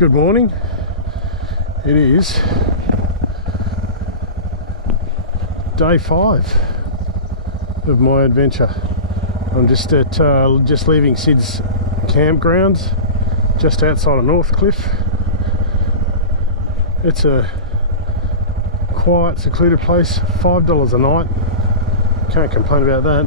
Good morning. It is day 5 of my adventure. I'm just leaving Sid's campgrounds just outside of Northcliffe. It's a quiet, secluded place. $5 a night. Can't complain about that.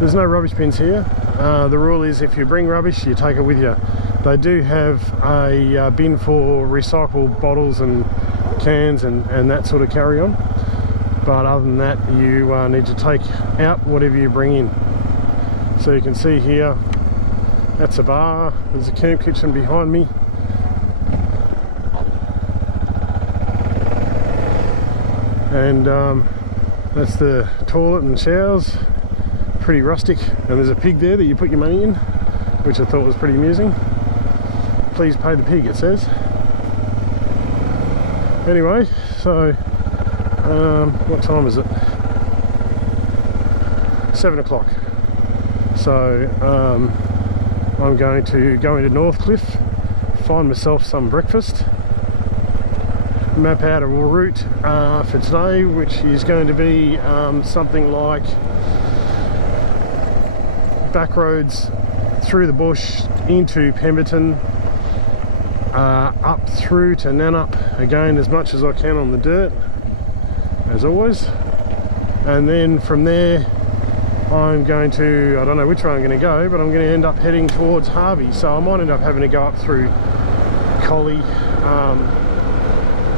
There's no rubbish bins here. The rule is if you bring rubbish, you take it with you. They do have a bin for recycled bottles and cans and that sort of carry on. But other than that, you need to take out whatever you bring in. So you can see here, that's a bar. There's a camp kitchen behind me. And that's the toilet and showers. Pretty rustic, and there's a pig there that you put your money in, which I thought was pretty amusing. Please pay the pig, it says. Anyway, so what time is it? 7 o'clock. So I'm going to go into Northcliffe, find myself some breakfast, map out a route for today, which is going to be something like back roads through the bush into Pemberton, up through to Nannup, again as much as I can on the dirt as always, and then from there I'm going to, I don't know which way I'm going to go, but I'm going to end up heading towards Harvey. So I might end up having to go up through Collie,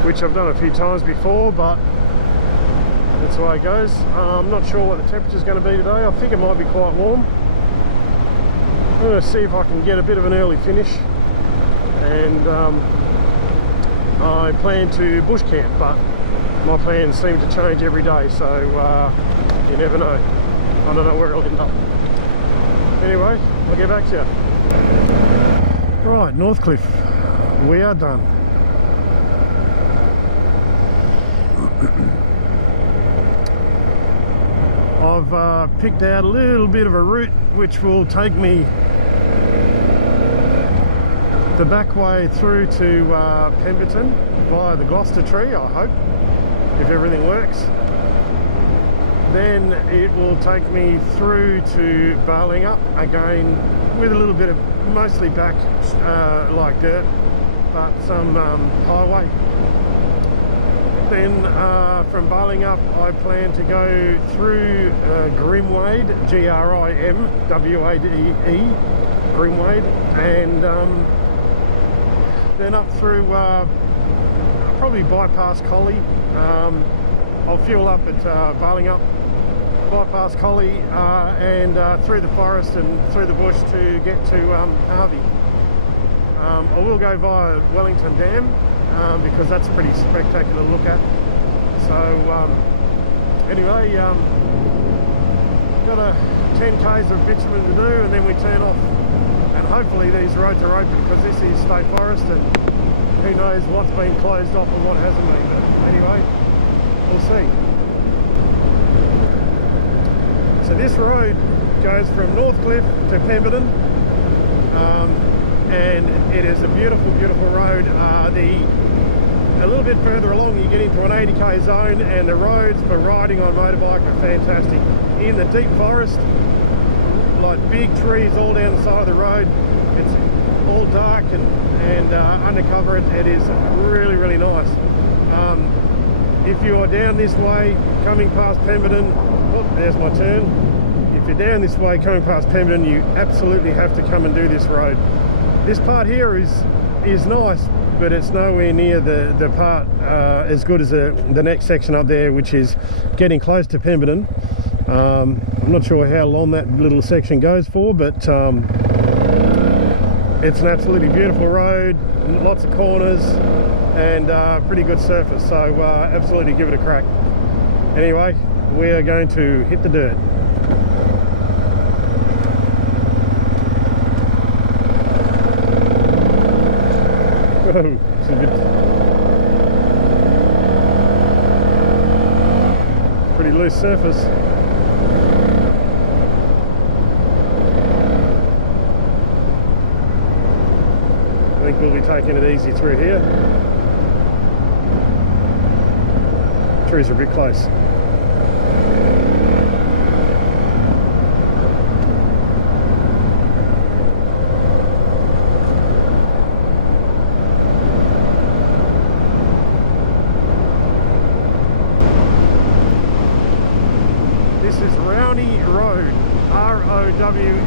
which I've done a few times before, but that's the way it goes. I'm not sure what the temperature is going to be today. I think it might be quite warm. I'm going to see if I can get a bit of an early finish, and I plan to bush camp, but my plans seem to change every day, so you never know. I don't know where I'll end up. Anyway, I'll get back to you. Right, Northcliffe, we are done. I've picked out a little bit of a route which will take me the back way through to Pemberton via the Gloucester tree, I hope, if everything works. Then it will take me through to Balingup, again with a little bit of mostly back like dirt, but some highway. Then from Balingup I plan to go through Grimwade, Grimwade, Grimwade, and then up through probably bypass Collie. I'll fuel up at Balingup, bypass Collie, and through the forest and through the bush to get to Harvey. I will go via Wellington Dam, because that's pretty spectacular to look at. So anyway, got a 10 k's of bitumen to do, and then we turn off, and hopefully these roads are open, because this is state forest and who knows what's been closed off and what hasn't been. But anyway, we'll see. So this road goes from Northcliffe to Pemberton, and it is a beautiful, beautiful road. A little bit further along you get into an 80k zone, and the roads for riding on motorbike are fantastic. In the deep forest, like big trees all down the side of the road, it's all dark and undercover. It is really, really nice. If you are down this way coming past Pemberton, oh, there's my turn. If you're down this way coming past Pemberton, you absolutely have to come and do this road. This part here is nice, but it's nowhere near the part as good as the next section up there, which is getting close to Pemberton. I'm not sure how long that little section goes for, but it's an absolutely beautiful road, lots of corners, and pretty good surface, so absolutely give it a crack. Anyway, we are going to hit the dirt. Whoa, it's a bit pretty loose surface. think we'll be taking it easy through here. Trees are a bit close. This is Rowney Road, R-O-W-N-E-Y.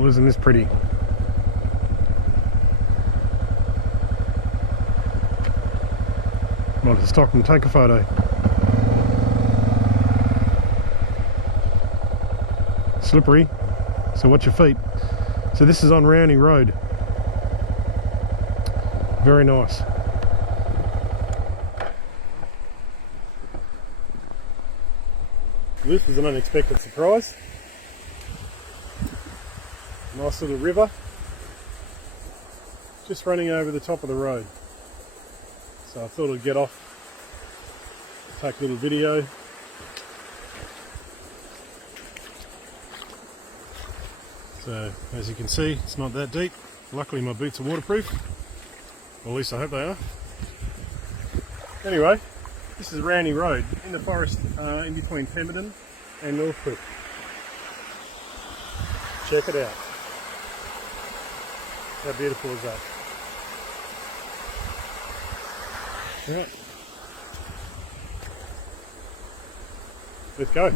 Isn't this pretty? Might have to stop and take a photo. Slippery, so watch your feet. So this is on Rowney Road. Very nice. This is an unexpected surprise. Nice little river, just running over the top of the road. So I thought I'd get off, take a little video. So as you can see, it's not that deep. Luckily my boots are waterproof, or at least I hope they are. Anyway, this is Rowney Road in the forest in between Pemberton and Northcliffe. Check it out. How beautiful is that? Right. Let's go.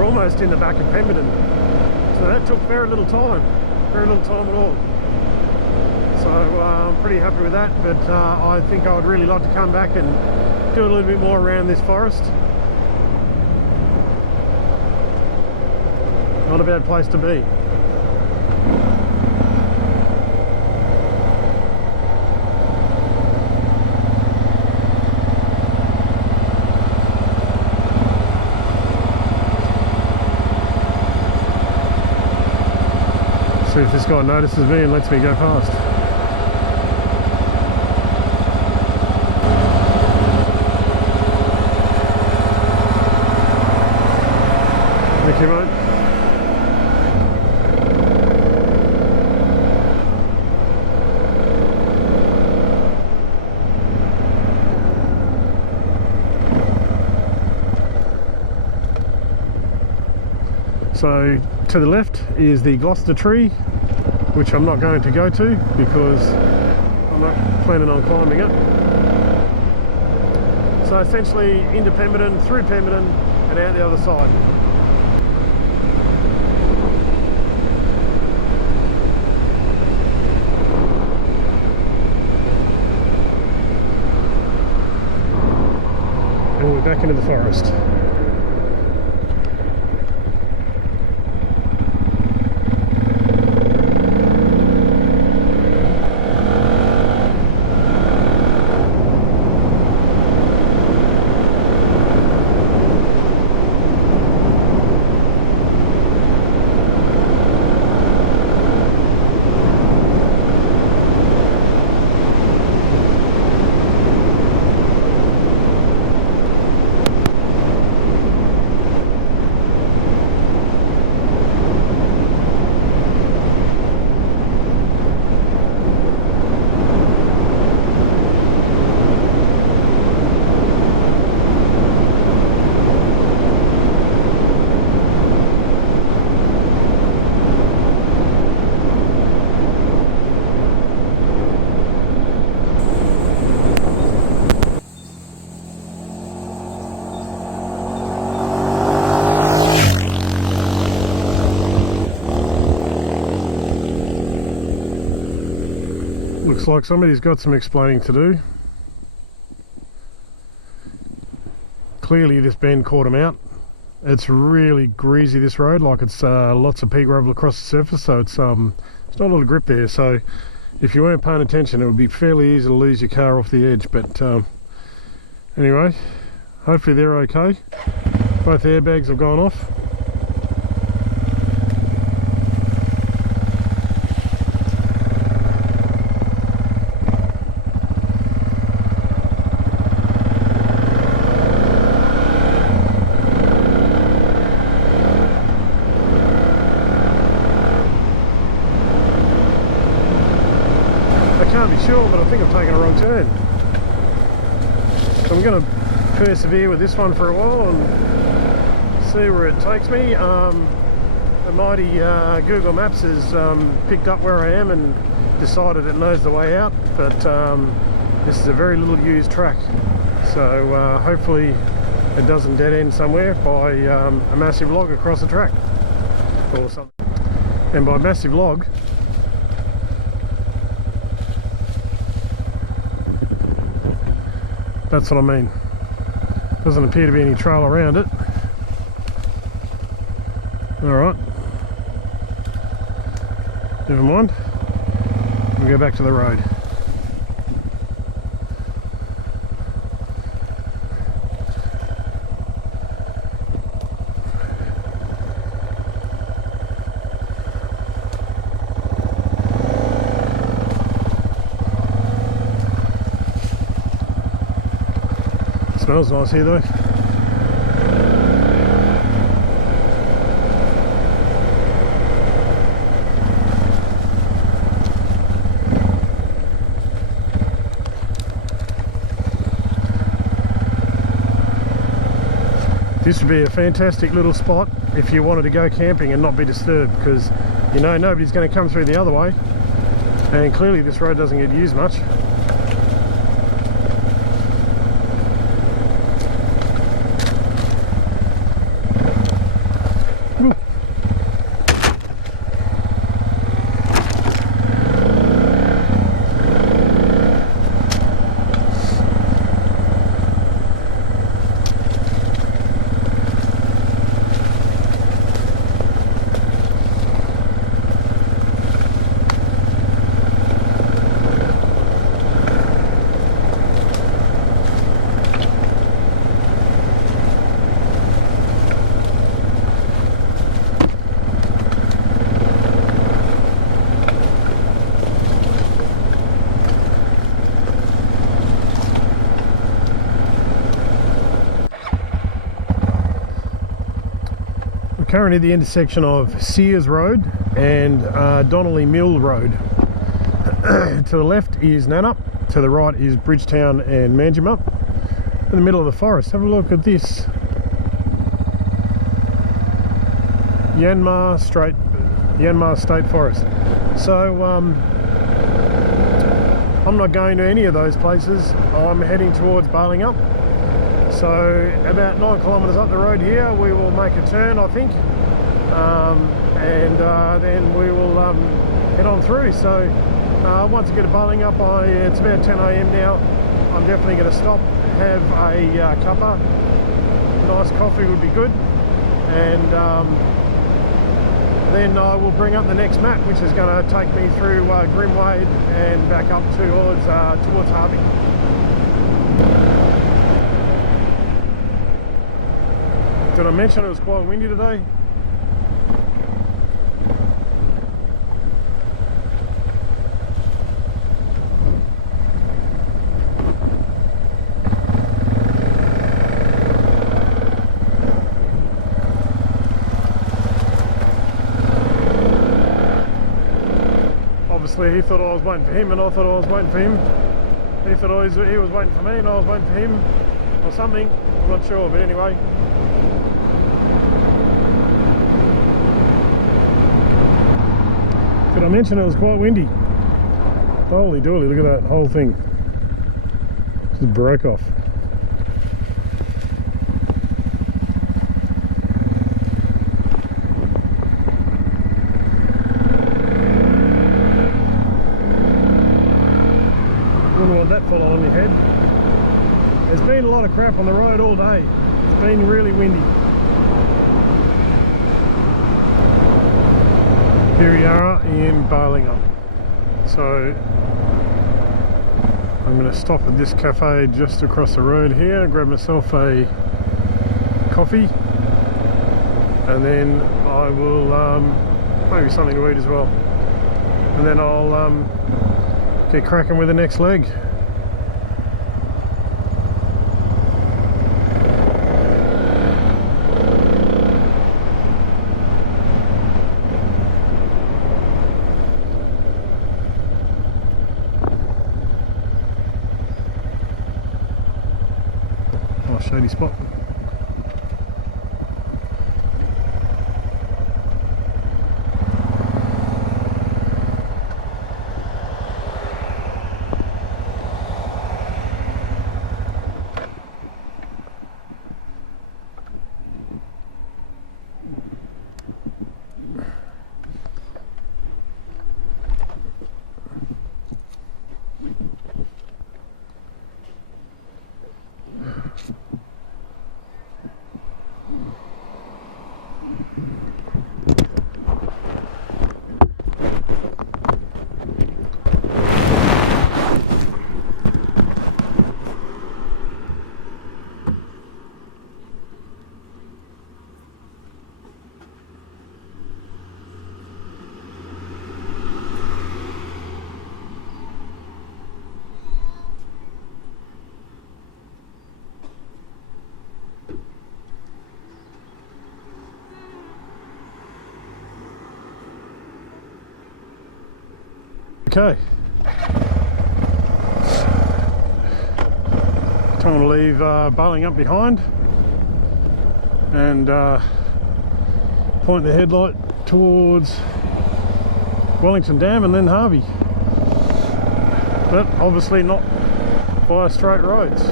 Almost in the back of Pemberton, so that took very little time at all. So I'm pretty happy with that, but I think I would really like to come back and do a little bit more around this forest. Not a bad place to be. See if this guy notices me and lets me go past. Thank you, mate. So to the left is the Gloucester tree, which I'm not going to go to because I'm not planning on climbing it. So essentially into Pemberton, through Pemberton and out the other side. And we're back into the forest. Looks like somebody's got some explaining to do. Clearly this bend caught him out. It's really greasy, this road, like it's lots of pea gravel across the surface, so it's not a lot of grip there. So if you weren't paying attention, it would be fairly easy to lose your car off the edge. But anyway, hopefully they're okay. Both airbags have gone off. Sure, but I think I've taken a wrong turn. So I'm going to persevere with this one for a while and see where it takes me. The mighty Google Maps has picked up where I am and decided it knows the way out, but this is a very little used track, so hopefully it doesn't dead end somewhere by a massive log across the track or something. And by massive log, that's what I mean. Doesn't appear to be any trail around it. Alright. Never mind. We'll go back to the road. Smells nice here though. This would be a fantastic little spot if you wanted to go camping and not be disturbed, because you know nobody's going to come through the other way, and clearly this road doesn't get used much. Currently at the intersection of Sears Road and Donnelly Mill Road. To the left is Nannup, to the right is Bridgetown and Manjimup. In the middle of the forest, have a look at this. Yanmar State Forest. So I'm not going to any of those places. I'm heading towards Balingup. So about 9 kilometres up the road here we will make a turn, I think, and then we will head on through. So once I get to Balingup, it's about 10 AM now. I'm definitely going to stop, have a cuppa. Nice coffee would be good, and then I will bring up the next map, which is going to take me through Grimwade and back up towards Harvey. Did I mention it was quite windy today? Obviously he thought I was waiting for him and I thought I was waiting for him. He thought he was waiting for me and I was waiting for him, or something, I'm not sure, but anyway. Did I mention it was quite windy? Holy dooly, look at that whole thing. Just broke off. want that full on your head. There's been a lot of crap on the road all day. It's been really windy. Here we are in Balingup. So I'm going to stop at this cafe just across the road here, grab myself a coffee, and then I will maybe something to eat as well, and then I'll get cracking with the next leg. Shady spot. Okay, time to leave Balingup behind and point the headlight towards Wellington Dam and then Harvey, but obviously not via straight roads.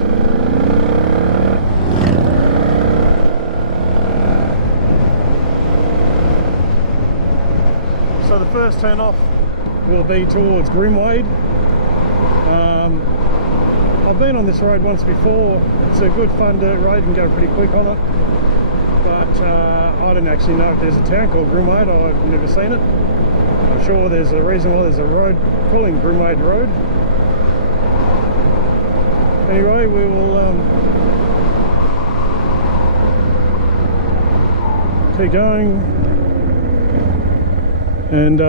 So the first turn off will be towards Grimwade. I've been on this road once before. It's a good fun dirt road and go pretty quick on it, but I don't actually know if there's a town called Grimwade. I've never seen it. I'm sure there's a reason why there's a road calling Grimwade Road. Anyway, we will keep going and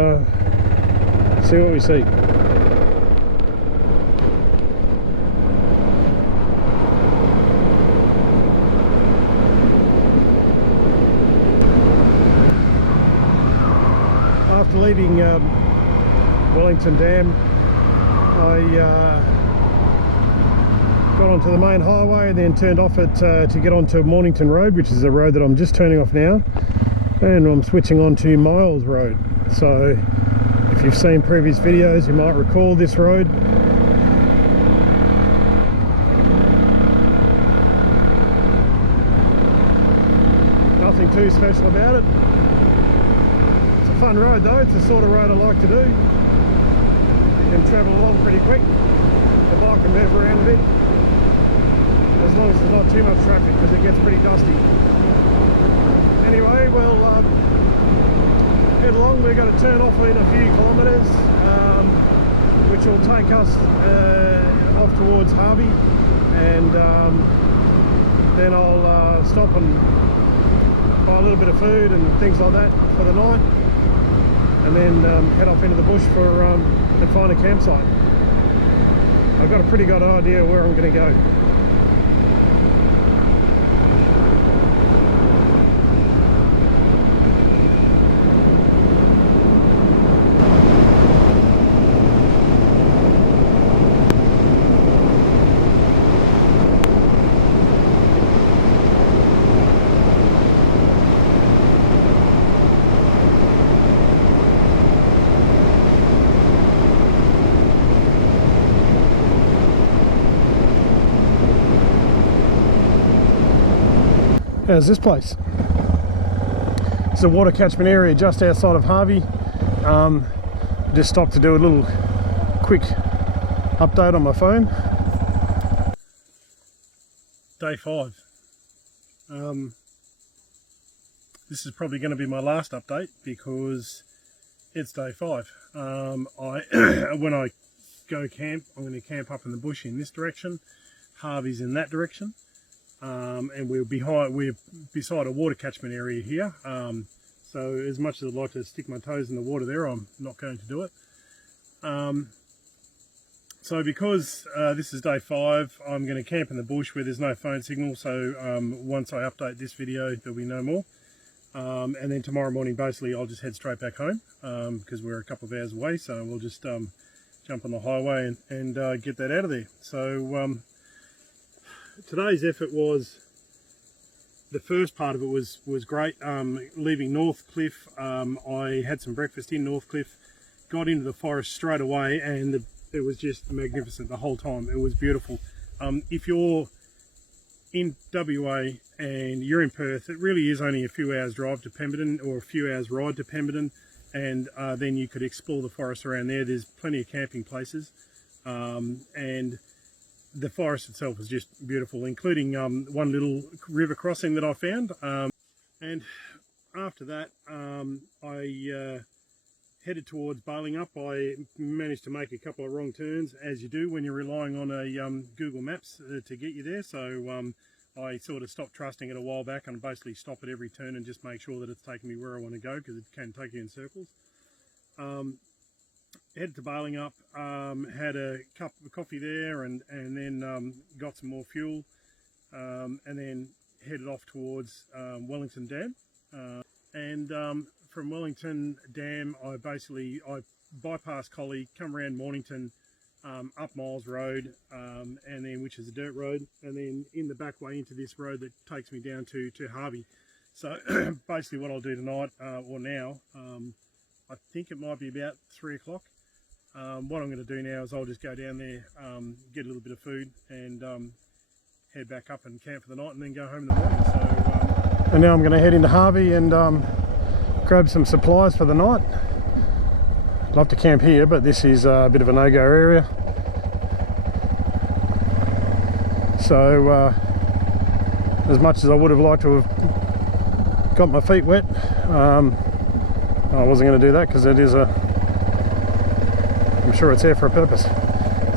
see what we see. After leaving Wellington Dam, I got onto the main highway and then turned off it to get onto Mornington Road, which is the road that I'm just turning off now, and I'm switching on to Miles Road. So if you've seen previous videos, you might recall this road. Nothing too special about it. It's a fun road though. It's the sort of road I like to do. You can travel along pretty quick. The bike can move around a bit, as long as there's not too much traffic, because it gets pretty dusty. Anyway, we'll head along. We're going to turn off in a few kilometres, which will take us off towards Harvey, and then I'll stop and buy a little bit of food and things like that for the night, and then head off into the bush for and find a campsite. I've got a pretty good idea where I'm going to go. How's this place? It's a water catchment area just outside of Harvey. Just stopped to do a little quick update on my phone. Day 5. This is probably going to be my last update because it's day 5. When I go camp, I'm going to camp up in the bush in this direction. Harvey's in that direction, and we're beside a water catchment area here. So as much as I'd like to stick my toes in the water there, I'm not going to do it. So because this is day 5, I'm going to camp in the bush where there's no phone signal. So once I update this video, there'll be no more. And then tomorrow morning, basically, I'll just head straight back home because we're a couple of hours away. So we'll just jump on the highway and get that out of there. So today's effort was, the first part of it was great. Leaving Northcliffe, I had some breakfast in Northcliffe, got into the forest straight away, and it was just magnificent the whole time. It was beautiful. If you're in WA and you're in Perth, it really is only a few hours drive to Pemberton, or a few hours ride to Pemberton, and then you could explore the forest around there. There's plenty of camping places, and the forest itself is just beautiful, including one little river crossing that I found. And after that, I headed towards Balingup. I managed to make a couple of wrong turns, as you do when you're relying on a Google Maps to get you there. So I sort of stopped trusting it a while back, and basically stop at every turn and just make sure that it's taking me where I want to go, because it can take you in circles. Headed to Balingup, had a cup of coffee there, and then got some more fuel, and then headed off towards Wellington Dam. From Wellington Dam, I bypassed Collie, come around Mornington, up Miles Road, and then, which is a dirt road, and then in the back way into this road that takes me down to Harvey. So basically what I'll do tonight, or now, I think it might be about 3 o'clock. What I'm going to do now is I'll just go down there, get a little bit of food, and head back up and camp for the night, and then go home in the morning. So, and now I'm going to head into Harvey and grab some supplies for the night. I'd love to camp here, but this is a bit of a no-go area. So as much as I would have liked to have got my feet wet, I wasn't going to do that, because it is I'm sure it's there for a purpose.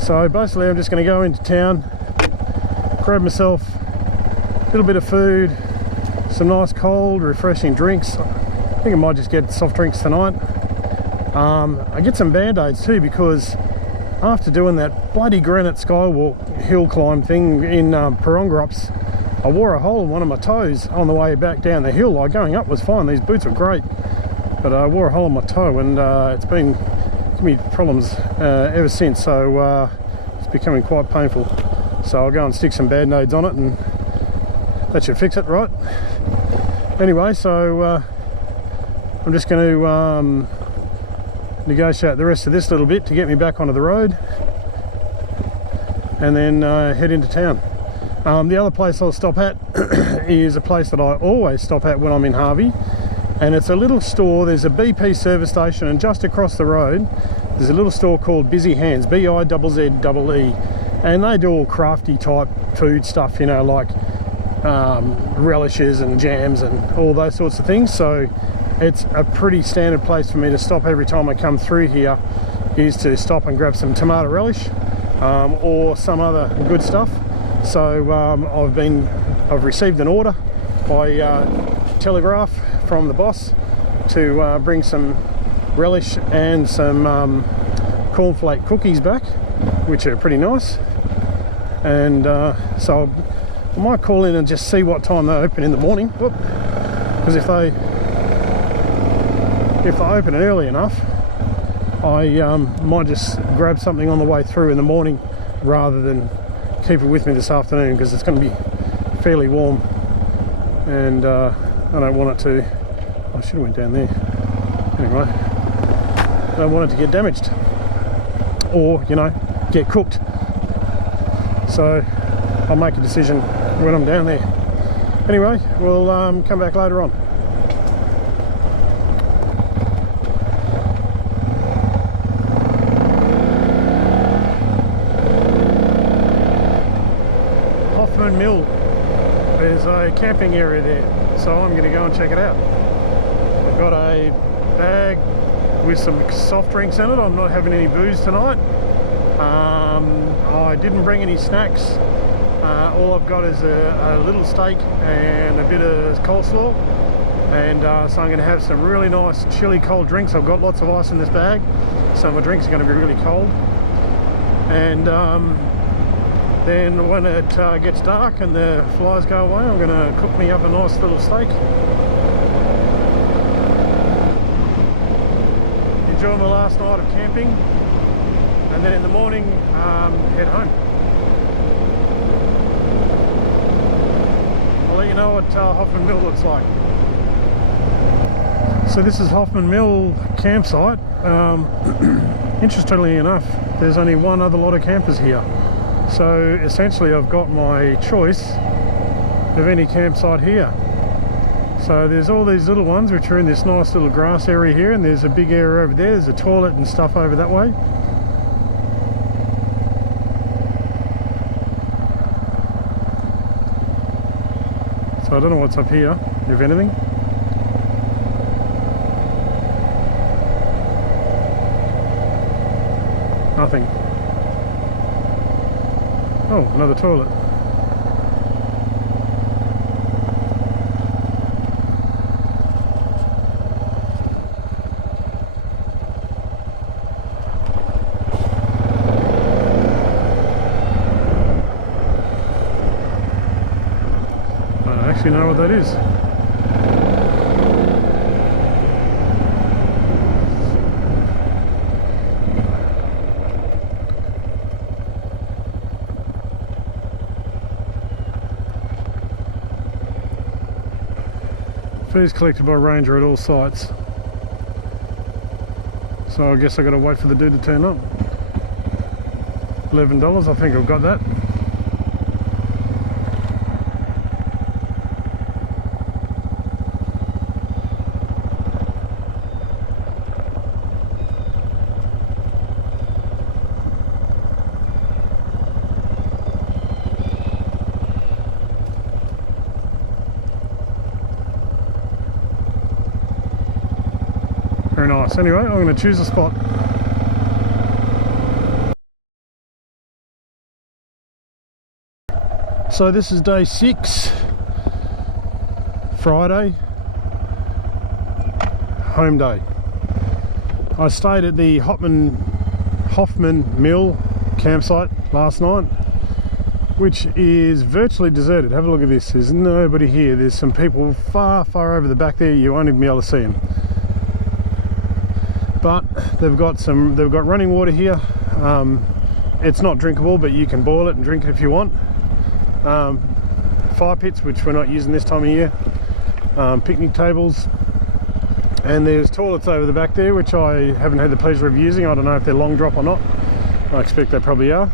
So basically I'm just going to go into town, grab myself a little bit of food, some nice cold refreshing drinks. I think I might just get soft drinks tonight. I get some band-aids too, because after doing that bloody granite skywalk hill climb thing in Perth, I wore a hole in one of my toes on the way back down the hill. Like, going up was fine, these boots were great, but I wore a hole in my toe, and it's been giving me problems ever since. So it's becoming quite painful. So I'll go and stick some band-aids on it, and that should fix it, right? Anyway, so I'm just going to negotiate the rest of this little bit to get me back onto the road, and then head into town. The other place I'll stop at is a place that I always stop at when I'm in Harvey, and it's a little store. There's a BP service station, and just across the road there's a little store called Busy Hands, BIZZEE, and they do all crafty type food stuff, you know, like relishes and jams and all those sorts of things. So it's a pretty standard place for me to stop every time I come through here, is to stop and grab some tomato relish or some other good stuff. So I've received an order by telegraph from the boss to bring some relish and some cornflake cookies back, which are pretty nice. And so I might call in and just see what time they open in the morning. Because if they open it early enough, I might just grab something on the way through in the morning rather than keep it with me this afternoon, because it's going to be fairly warm, and I don't want it to, I should have went down there. Anyway, I don't want it to get damaged or, you know, get cooked. So I'll make a decision when I'm down there. Anyway, we'll come back later on. camping area there, so I'm going to go and check it out. I've got a bag with some soft drinks in it. I'm not having any booze tonight. I didn't bring any snacks. All I've got is a little steak and a bit of coleslaw, and so I'm going to have some really nice chilly cold drinks. I've got lots of ice in this bag, so my drinks are going to be really cold. And then when it gets dark and the flies go away, I'm going to cook me up a nice little steak. Enjoy my last night of camping, and then in the morning head home. I'll let you know what Hoffmans Mill looks like. So this is Hoffmans Mill campsite. Interestingly enough, there's only one other lot of campers here. So essentially I've got my choice of any campsite here. So there's all these little ones which are in this nice little grass area here, and there's a big area over there. There's a toilet and stuff over that way. So I don't know what's up here, if anything. Nothing. Oh, another toilet. I don't actually know what that is. Fees collected by Ranger at all sites. So I guess I got to wait for the dude to turn up. $11, I think I've got that. Very nice. Anyway, I'm going to choose a spot. So this is day 6, Friday, home day. I stayed at the Hoffmans Mill campsite last night, which is virtually deserted. Have a look at this. There's nobody here. There's some people far over the back there. You won't even be able to see them. But they've got running water here. It's not drinkable, but you can boil it and drink it if you want. Fire pits, which we're not using this time of year. Picnic tables, and there's toilets over the back there, which I haven't had the pleasure of using. I don't know if they're long drop or not. I expect they probably are.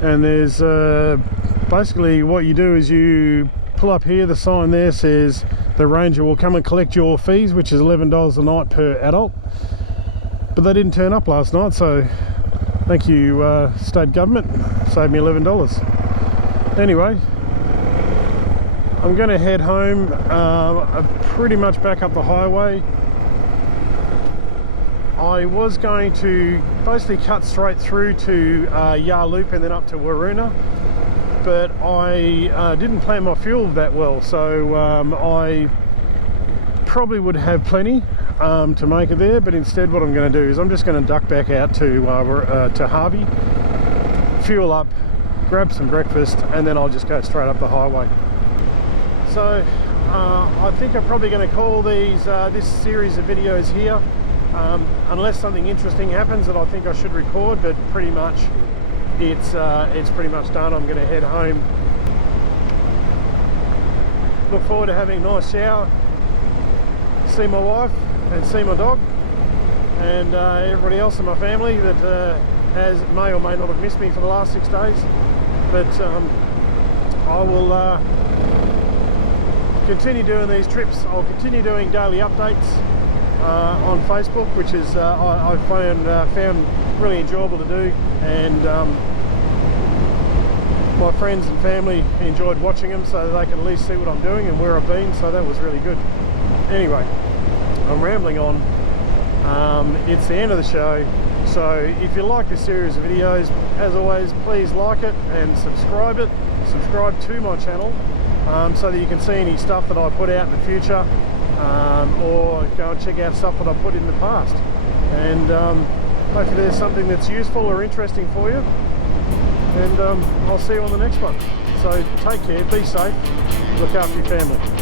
And there's basically what you do is you pull up here. The sign there says the ranger will come and collect your fees, which is $11 a night per adult. But they didn't turn up last night, so thank you, state government, saved me $11. Anyway, I'm going to head home. I'm pretty much back up the highway. I was going to basically cut straight through to Yarloop and then up to Waroona, but I didn't plan my fuel that well, so I probably would have plenty to make it there. But instead what I'm going to do is I'm just going to duck back out to Harvey, fuel up, grab some breakfast, and then I'll just go straight up the highway. So I think I'm probably going to call these this series of videos here, unless something interesting happens that I think I should record. But pretty much it's pretty much done. I'm going to head home. Look forward to having a nice shower, see my wife and see my dog, and everybody else in my family that may or may not have missed me for the last 6 days. But I will continue doing these trips. I'll continue doing daily updates on Facebook, which is I found really enjoyable to do, and my friends and family enjoyed watching them, so they can at least see what I'm doing and where I've been, so that was really good. Anyway, I'm rambling on. It's the end of the show, so if you like this series of videos, as always, please like it and subscribe to my channel, so that you can see any stuff that I put out in the future, or go and check out stuff that I've put in the past, and hopefully there's something that's useful or interesting for you, and I'll see you on the next one. So take care, be safe, look after your family.